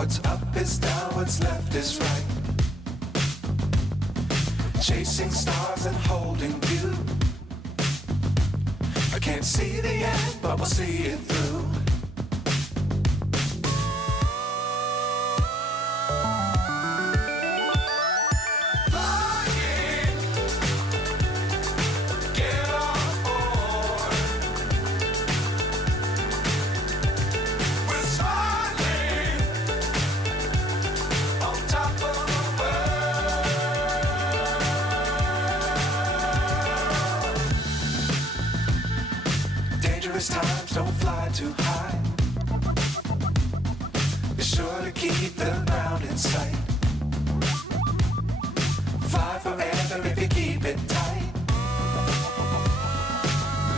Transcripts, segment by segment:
What's up is down, what's left is right. Chasing stars and holding you. I can't see the end, but we'll see it through. Times don't fly too high. Be sure to keep the ground in sight. Fly forever if you keep it tight.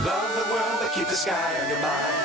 Love the world but keep the sky on your mind.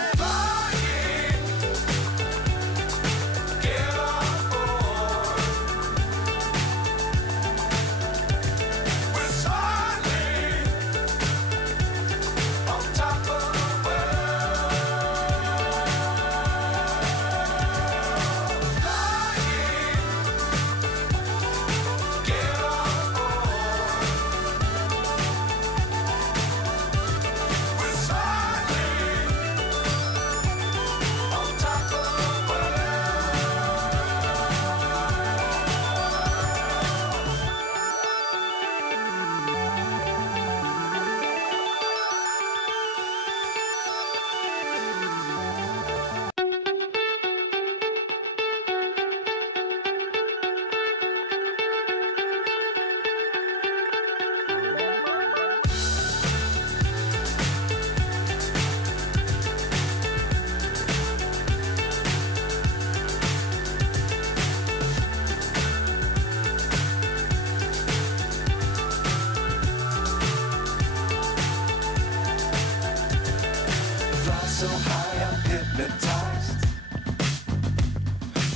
So high I'm hypnotized.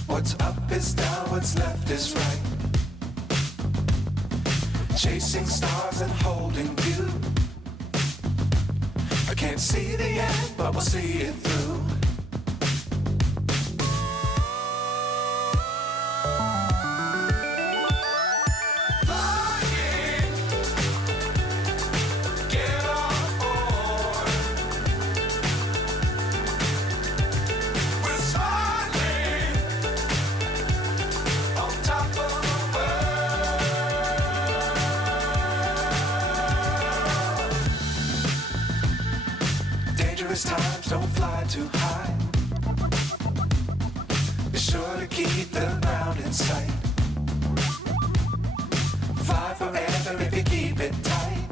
What's up is down, what's left is right. Chasing stars and holding you. I can't see the end, but we'll see it through. Times don't fly too high. Be sure to keep the ground in sight. Fly forever if you keep it tight.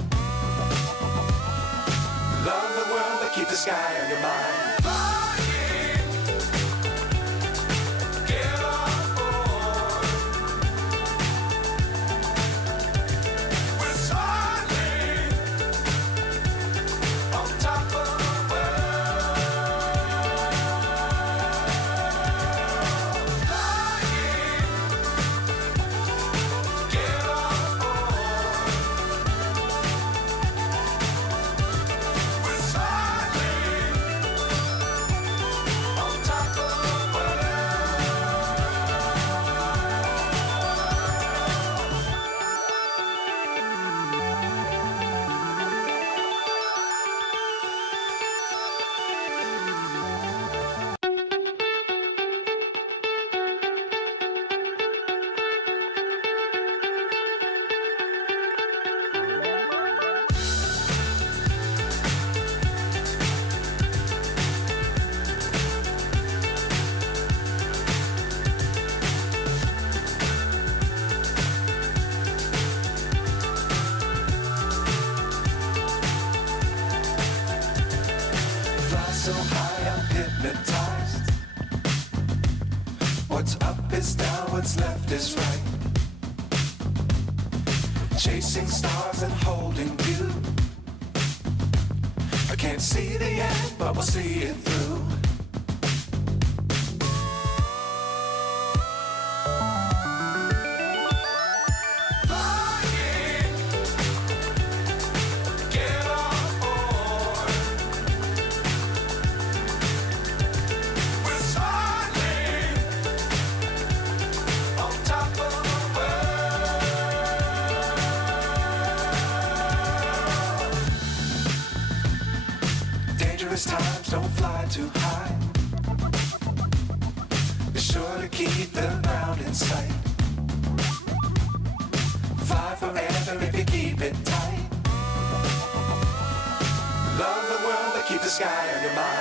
Love the world but keep the sky on your mind. So high I'm hypnotized. What's up is down, what's left is right. Chasing stars and holding you. I can't see the end, but we'll see it through. don't fly too high. Be sure to keep the ground in sight. Fly forever if you keep it tight. Love the world, but keep the sky on your mind.